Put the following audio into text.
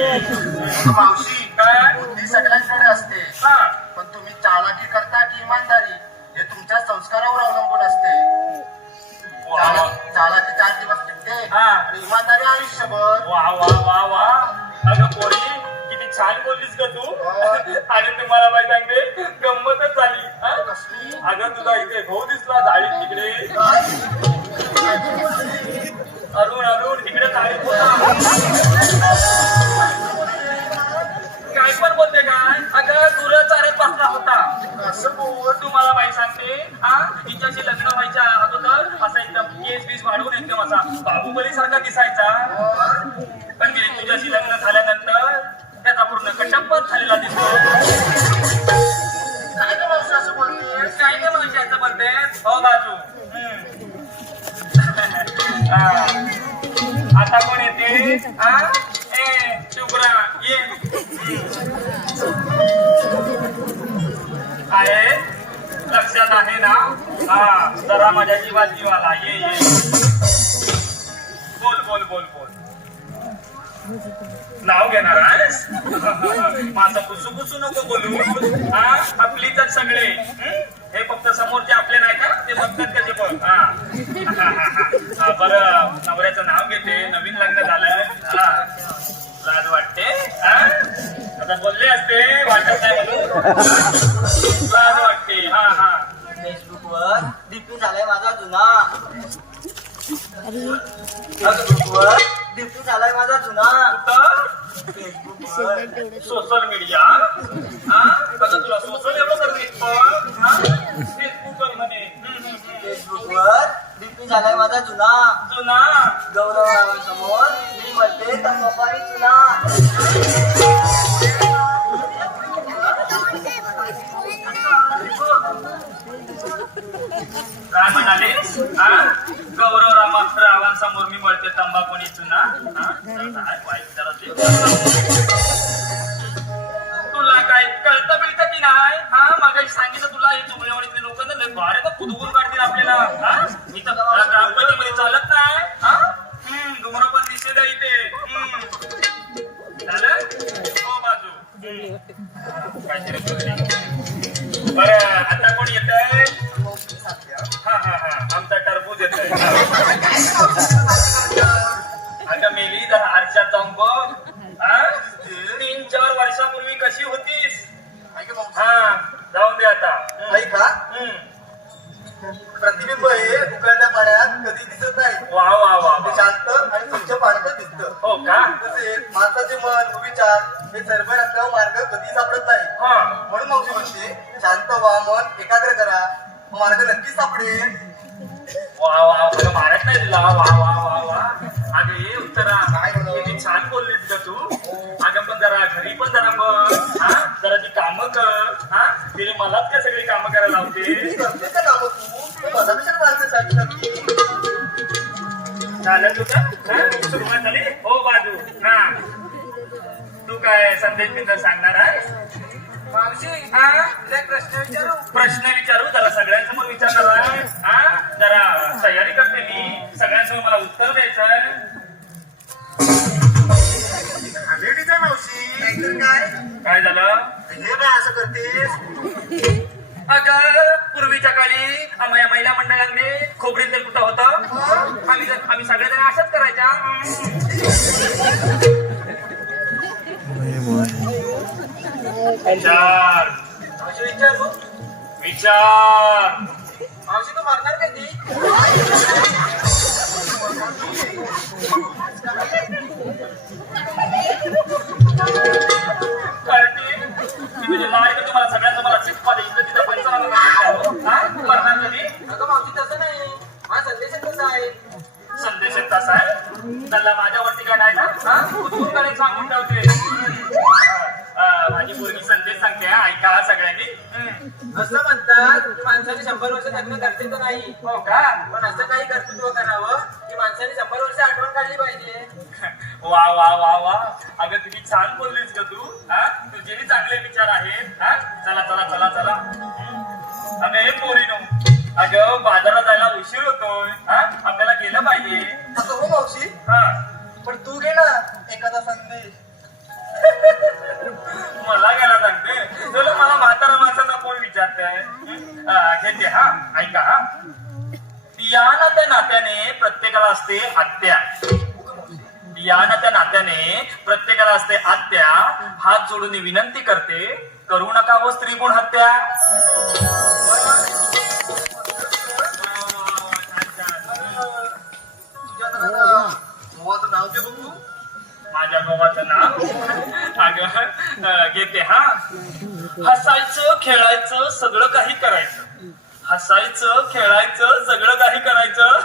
मावशी काय बुद्धी सगळ्यांकडे असते पण तुम्ही चालाकी करता की इमानदारी हे तुमच्या संस्कारावर अवलंबून असते. चालाकी 4 दिवस टिकते आणि इमानदारी आयुष्यभर. वा वा वा वा. अगं पोरी किती छान बोललीस ग तू. आणि तुम्हाला माहिती सांगते गंमतच झाली. कसली? अगं तुझा इथे भाऊ दिसला जाळीत तिकडे. अरुण अरुण तिकडे जाळीत होता. काय पण बोलते काय. अगं गुरं चारत बसला होता. असं बोल. तुम्हाला माहिती सांगते तिच्याशी लग्न व्हायच्या अगोदर असा एकदम केस बीस वाढवून एकदम असा बाहुबली सारखा दिसायचा. पण मी तुझ्याशी लग्न झाल्यानंतर त्याचा पूर्ण कटप्पच झालेला दिसतो. काय गं मावशी असं बोलते? काय नाही मावशी असं म्हणते. हो बाजू. आता कोण येते. ए शुभ्रा ये. आहे लक्षात आहे ना. जरा माझ्या जीवात जीवाला ये ये. बोल बोल बोल बोल. नाव घेणार आहेस. माझं पुसू पुसू नको बोलू. आपलीच सगळे. हे फक्त समोरचे आपले नाही का ते बघतात कसे पण. बरं नवऱ्याचं नाव घेते. नवीन लग्न झालं. लाज वाटते. आता बोलले असते वाटत नाही म्हणून. लाज वाटते. हा हा. फेसबुकवर डीपी झालाय माझा जुना. फेसबुकवर डीपी झालाय माझा जुना. फेसबुकवर सोशल मीडिया. तुला सोशल एवढं करते फेसबुक मध्ये. फेसबुकवर डीपी झालाय माझा जुना. जुना. गौरवरावांसमोर मी म्हणते तंबापारी चुना. काय म्हणाले. गौरवरावांसमोर मी म्हणते तंबाखूनी चुना. तुला काय कळतं बिळतं की नाही. मागे सांगितलं तुला हे जुमल्यावाडीतले लोक ना भारे तर कुदवून काढतील आपल्याला. इथं ग्रामपंचायतीमध्ये चालत नाही. धूम्रपान निषेध आहे इथे. झालं हो बाजू. बरं आता कोण येतंय. आमचा टरबूज येतोय. अगं मेली जरा आरशात जाऊन बघ. 3-4 वर्षापूर्वी कशी होतीस. जाऊन दे आता. ऐका प्रतिबिंब हे उकळत्या पाण्यात कधी दिसत नाही. वा वा वा ते वा. शांत आणि स्वच्छ पाण्यात दिसतं. हो का. तसेच माणसाचे मन व विचार हे सरबळ असल्यावर मार्ग कधी सापडत नाही. म्हणून मावशी म्हणते शांत व्हा मन एकाग्र करा मार्ग नक्कीच सापडेल. वा वा मला मारत नाही तुला. वा वा वा वा. अगं ये उत्तरा किती छान बोललीस का तू. अगं पण जरा घरी पण जरा बघ. जरा ती कामं कर. तिने मलाच काय सगळी कामं करायला लावते. करते का कामं तू माझा विचार माणसासाठी नक्की. झालं तुझं. सुरुवात झाली हो बाजू. तू काय संदेश बिंदर सांगणार आहेस. मावशी प्रश्न विचारू. प्रश्न विचारू जरा सगळ्यांसमोर विचारणार आहे. जरा तयारी करते मी. सगळ्यांसमोर मला उत्तर द्यायचं. लेडीज आहे मावशी नाहीतर काय. काय झालं. हे काय असं करतेस. अगं पूर्वीच्या काळी आम्हा महिला मंडळांनी खोबरी तेल कुठं होतं. आम्ही सगळेजण अशाच करायच्या. विचार मावशी विचारू. विचार. मावशी तू मारणार काय ती. तुम्हाला सगळ्यांचं मला शिकवा दे. इथं तिथं पंचनामा करणार कधी. अगं मावशी तसं नाही. माझा संदेश कसा आहे. संदेश कसा आहे. त्याला माझ्यावरती काय नाही ना. कुठून सांगून ठेवते. माझी मुलगी संदेश सांगते. ऐका सगळ्यांनी. असं म्हणतात की माणसाने 100 वर्ष लग्न करते तर नाही. हो का. पण असं काही कर्तृत्व करावं की माणसाने 100 वर्ष आठवण काढली पाहिजे. वा वा वा वा. अगं किती छान बोललीस का तू. तुझेही चांगले विचार आहेत. चला चला चला चला. अगं हे पोरीनो अगं बाजारात जायला उशीर होतोय. आपल्याला गेलं पाहिजे. असं हो मावशी हा पण तू घे ना एखादा संदेश. या ना त्या नात्याने प्रत्येकाला असते आत्या. या ना त्या नात्याने प्रत्येकाला असते आत्या. हात जोडून विनंती करते, करू नका हो स्त्री गुण हत्या. मोवाचं नाव दे बघू. माझ्या भावाचं नाव अगं घेते हा. हसायचं खेळायचं सगळं काही करायचं. हसायचं खेळायचं सगळं काही करायचं.